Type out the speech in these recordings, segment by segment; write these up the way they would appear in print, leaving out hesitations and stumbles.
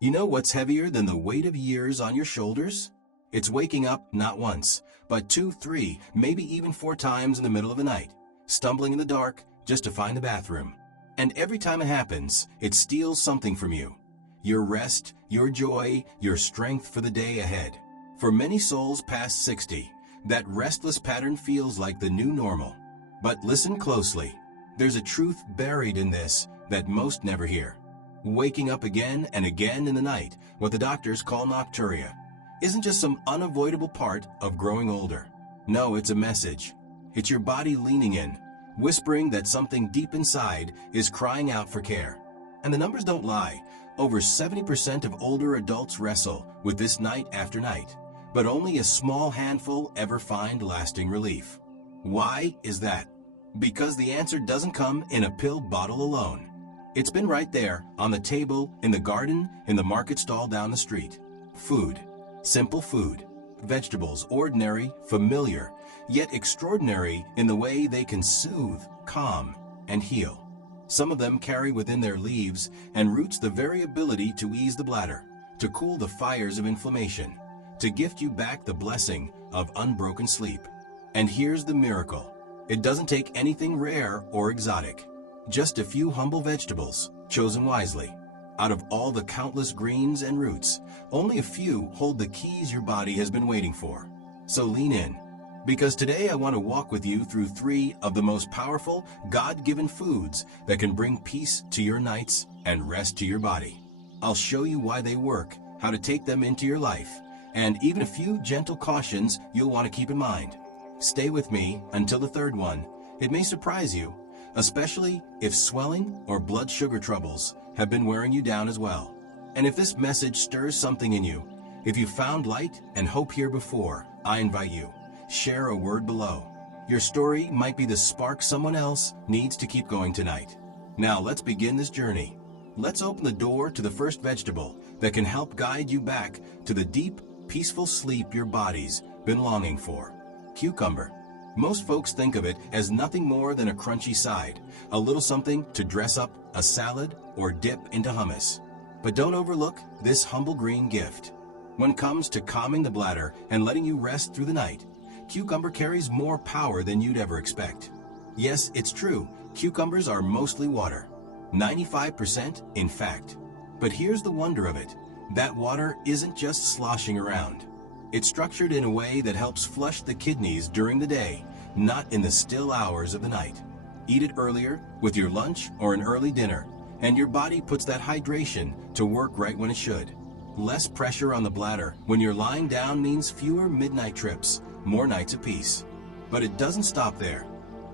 You know what's heavier than the weight of years on your shoulders? It's waking up not once, but two, three, maybe even four times in the middle of the night, stumbling in the dark just to find the bathroom. And every time it happens, it steals something from you. Your rest, your joy, your strength for the day ahead. For many souls past 60, that restless pattern feels like the new normal. But listen closely. There's a truth buried in this that most never hear. Waking up again and again in the night, what the doctors call nocturia, isn't just some unavoidable part of growing older. No, it's a message. It's your body leaning in, whispering that something deep inside is crying out for care. And the numbers don't lie. Over 70% of older adults wrestle with this night after night, but only a small handful ever find lasting relief. Why is that? Because the answer doesn't come in a pill bottle alone. It's been right there, on the table, in the garden, in the market stall down the street. Food. Simple food. Vegetables, ordinary, familiar, yet extraordinary in the way they can soothe, calm, and heal. Some of them carry within their leaves and roots the very ability to ease the bladder, to cool the fires of inflammation, to gift you back the blessing of unbroken sleep. And here's the miracle. It doesn't take anything rare or exotic. Just a few humble vegetables, chosen wisely. Out of all the countless greens and roots, only a few hold the keys your body has been waiting for. So lean in, because today I want to walk with you through three of the most powerful, God-given foods that can bring peace to your nights and rest to your body. I'll show you why they work, how to take them into your life, and even a few gentle cautions you'll want to keep in mind. Stay with me until the third one. It may surprise you, especially if swelling or blood sugar troubles have been wearing you down as well. And if this message stirs something in you, if you found light and hope here before, I invite you, share a word below. Your story might be the spark someone else needs to keep going tonight. Now let's begin this journey. Let's open the door to the first vegetable that can help guide you back to the deep, peaceful sleep your body's been longing for. Cucumber. Most folks think of it as nothing more than a crunchy side, a little something to dress up a salad or dip into hummus. But don't overlook this humble green gift. When it comes to calming the bladder and letting you rest through the night, cucumber carries more power than you'd ever expect. Yes, it's true, cucumbers are mostly water. 95% in fact. But here's the wonder of it. That water isn't just sloshing around. It's structured in a way that helps flush the kidneys during the day, not in the still hours of the night. Eat it earlier, with your lunch or an early dinner, and your body puts that hydration to work right when it should. Less pressure on the bladder when you're lying down means fewer midnight trips, more nights of peace. But it doesn't stop there.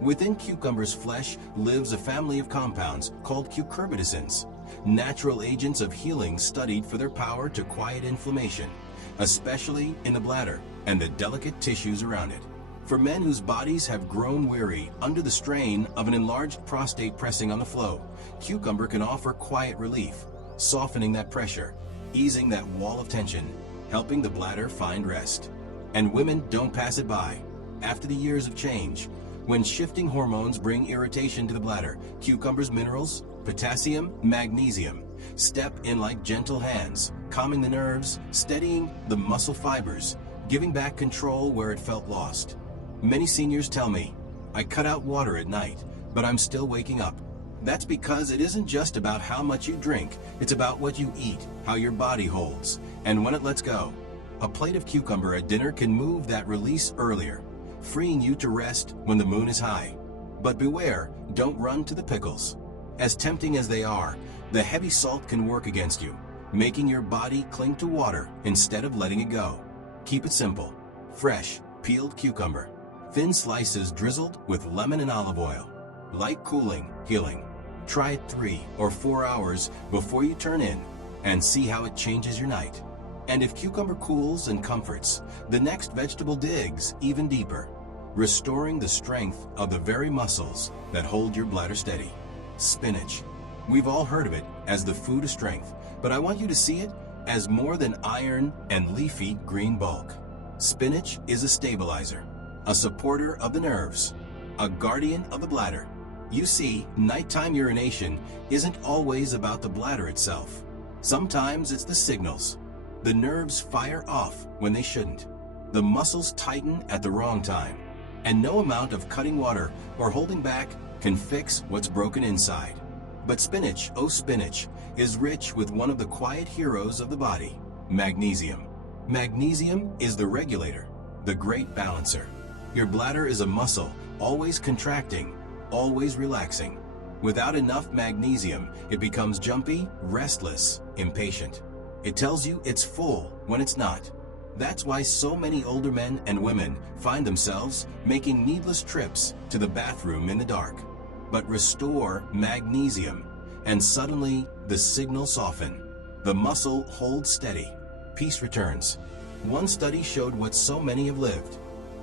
Within cucumber's flesh lives a family of compounds called cucurbitacins, natural agents of healing studied for their power to quiet inflammation, especially in the bladder and the delicate tissues around it. For men whose bodies have grown weary under the strain of an enlarged prostate pressing on the flow, cucumber can offer quiet relief, softening that pressure, easing that wall of tension, helping the bladder find rest. And women don't pass it by. After the years of change, when shifting hormones bring irritation to the bladder, cucumber's minerals, potassium, magnesium, step in like gentle hands, calming the nerves, steadying the muscle fibers, giving back control where it felt lost. Many seniors tell me, I cut out water at night, but I'm still waking up. That's because it isn't just about how much you drink, it's about what you eat, how your body holds, and when it lets go. A plate of cucumber at dinner can move that release earlier, freeing you to rest when the moon is high. But beware, don't run to the pickles. As tempting as they are, the heavy salt can work against you, making your body cling to water instead of letting it go. Keep it simple. Fresh, peeled cucumber. Thin slices drizzled with lemon and olive oil. Light cooling, healing. Try it 3 or 4 hours before you turn in and see how it changes your night. And if cucumber cools and comforts, the next vegetable digs even deeper, restoring the strength of the very muscles that hold your bladder steady. Spinach. We've all heard of it as the food of strength, but I want you to see it as more than iron and leafy green bulk. Spinach is a stabilizer, a supporter of the nerves, a guardian of the bladder. You see, nighttime urination isn't always about the bladder itself. Sometimes it's the signals. The nerves fire off when they shouldn't. The muscles tighten at the wrong time. And no amount of cutting water or holding back can fix what's broken inside. But spinach, oh spinach, is rich with one of the quiet heroes of the body, magnesium. Magnesium is the regulator, the great balancer. Your bladder is a muscle, always contracting, always relaxing. Without enough magnesium, it becomes jumpy, restless, impatient. It tells you it's full when it's not. That's why so many older men and women find themselves making needless trips to the bathroom in the dark. But restore magnesium, and suddenly the signals soften. The muscle holds steady. Peace returns. One study showed what so many have lived.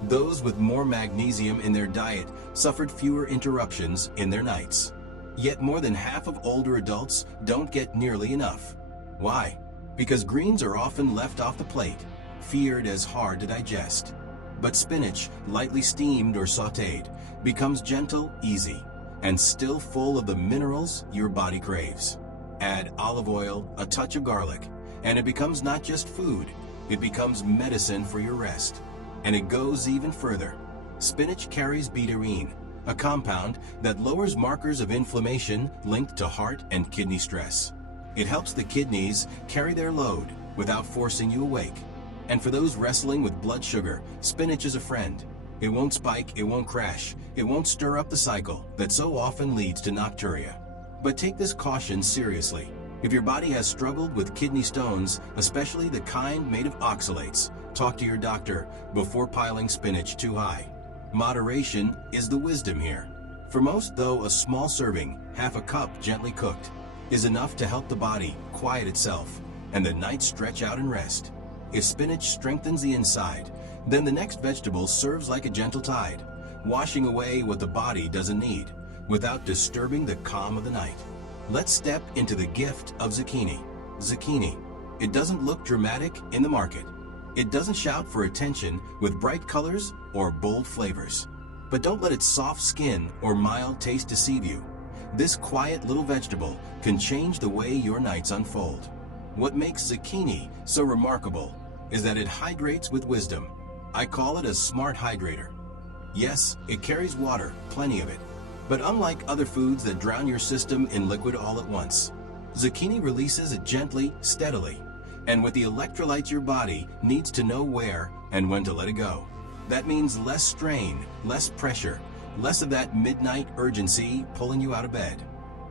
Those with more magnesium in their diet suffered fewer interruptions in their nights. Yet more than half of older adults don't get nearly enough. Why? Because greens are often left off the plate, feared as hard to digest. But spinach, lightly steamed or sautéed, becomes gentle, easy, and still full of the minerals your body craves. Add olive oil, a touch of garlic, and it becomes not just food, it becomes medicine for your rest. And it goes even further. Spinach carries betaurine, a compound that lowers markers of inflammation linked to heart and kidney stress. It helps the kidneys carry their load without forcing you awake. And for those wrestling with blood sugar, spinach is a friend. It won't spike, it won't crash, it won't stir up the cycle that so often leads to nocturia. But take this caution seriously. If your body has struggled with kidney stones, especially the kind made of oxalates, talk to your doctor before piling spinach too high. Moderation is the wisdom here. For most, though, a small serving, half a cup gently cooked, is enough to help the body quiet itself and the night stretch out and rest. If spinach strengthens the inside, then the next vegetable serves like a gentle tide, washing away what the body doesn't need, without disturbing the calm of the night. Let's step into the gift of zucchini. Zucchini. It doesn't look dramatic in the market. It doesn't shout for attention with bright colors or bold flavors. But don't let its soft skin or mild taste deceive you. This quiet little vegetable can change the way your nights unfold. What makes zucchini so remarkable is that it hydrates with wisdom. I call it a smart hydrator. Yes, it carries water, plenty of it. But unlike other foods that drown your system in liquid all at once, zucchini releases it gently, steadily. And with the electrolytes your body needs to know where and when to let it go. That means less strain, less pressure, less of that midnight urgency pulling you out of bed.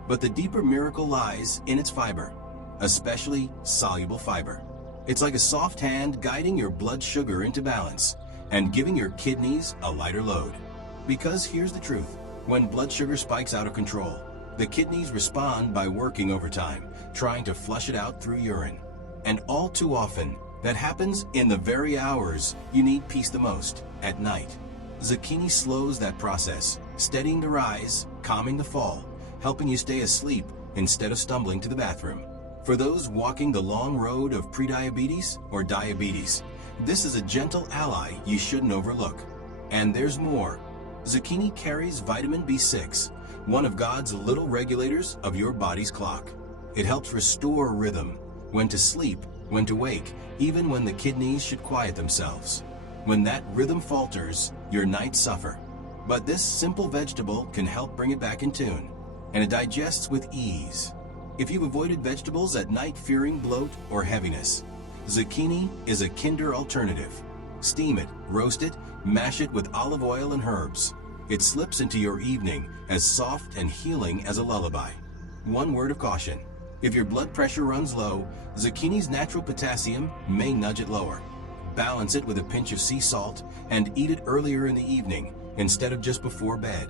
But the deeper miracle lies in its fiber, especially soluble fiber. It's like a soft hand guiding your blood sugar into balance and giving your kidneys a lighter load. Because here's the truth, when blood sugar spikes out of control, the kidneys respond by working overtime, trying to flush it out through urine. And all too often, that happens in the very hours you need peace the most, at night. Zucchini slows that process, steadying the rise, calming the fall, helping you stay asleep instead of stumbling to the bathroom. For those walking the long road of prediabetes or diabetes, this is a gentle ally you shouldn't overlook. And there's more. Zucchini carries vitamin B6, one of God's little regulators of your body's clock. It helps restore rhythm, when to sleep, when to wake, even when the kidneys should quiet themselves. When that rhythm falters, your nights suffer. But this simple vegetable can help bring it back in tune, and it digests with ease. If you've avoided vegetables at night fearing bloat or heaviness, zucchini is a kinder alternative. Steam it, roast it, mash it with olive oil and herbs. It slips into your evening as soft and healing as a lullaby. One word of caution. If your blood pressure runs low, zucchini's natural potassium may nudge it lower. Balance it with a pinch of sea salt and eat it earlier in the evening instead of just before bed.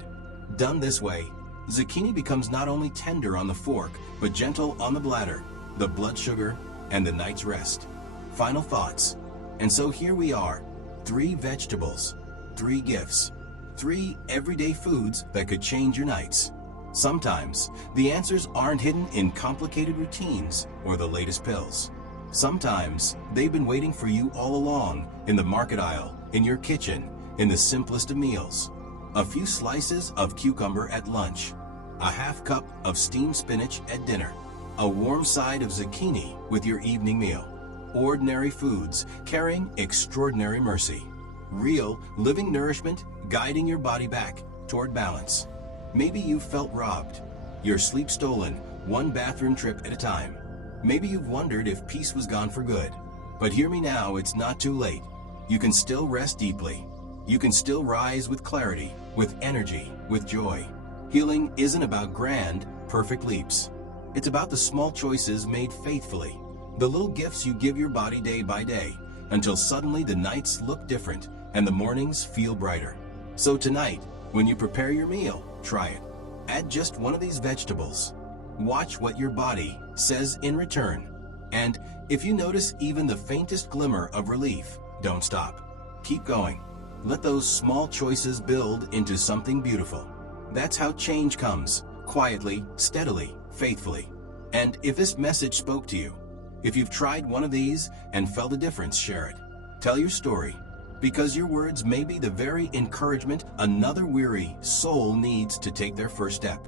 Done this way, zucchini becomes not only tender on the fork, but gentle on the bladder, the blood sugar, and the night's rest. Final thoughts. And so here we are, 3 vegetables, 3 gifts, 3 everyday foods that could change your nights. Sometimes, the answers aren't hidden in complicated routines or the latest pills. Sometimes, they've been waiting for you all along, in the market aisle, in your kitchen, in the simplest of meals. A few slices of cucumber at lunch, a half cup of steamed spinach at dinner, A warm side of zucchini with your evening meal. Ordinary foods carrying extraordinary mercy. Real, living nourishment guiding your body back toward balance. Maybe you felt robbed. Your sleep stolen, one bathroom trip at a time. Maybe you've wondered if peace was gone for good. But hear me now, it's not too late. You can still rest deeply. You can still rise with clarity, with energy, with joy. Healing isn't about grand, perfect leaps. It's about the small choices made faithfully. The little gifts you give your body day by day, until suddenly the nights look different and the mornings feel brighter. So tonight, when you prepare your meal, try it. Add just one of these vegetables. Watch what your body says in return. And if you notice even the faintest glimmer of relief, don't stop. Keep going. Let those small choices build into something beautiful. That's how change comes, quietly, steadily, faithfully. And if this message spoke to you, if you've tried one of these and felt a difference, share it. Tell your story, because your words may be the very encouragement another weary soul needs to take their first step.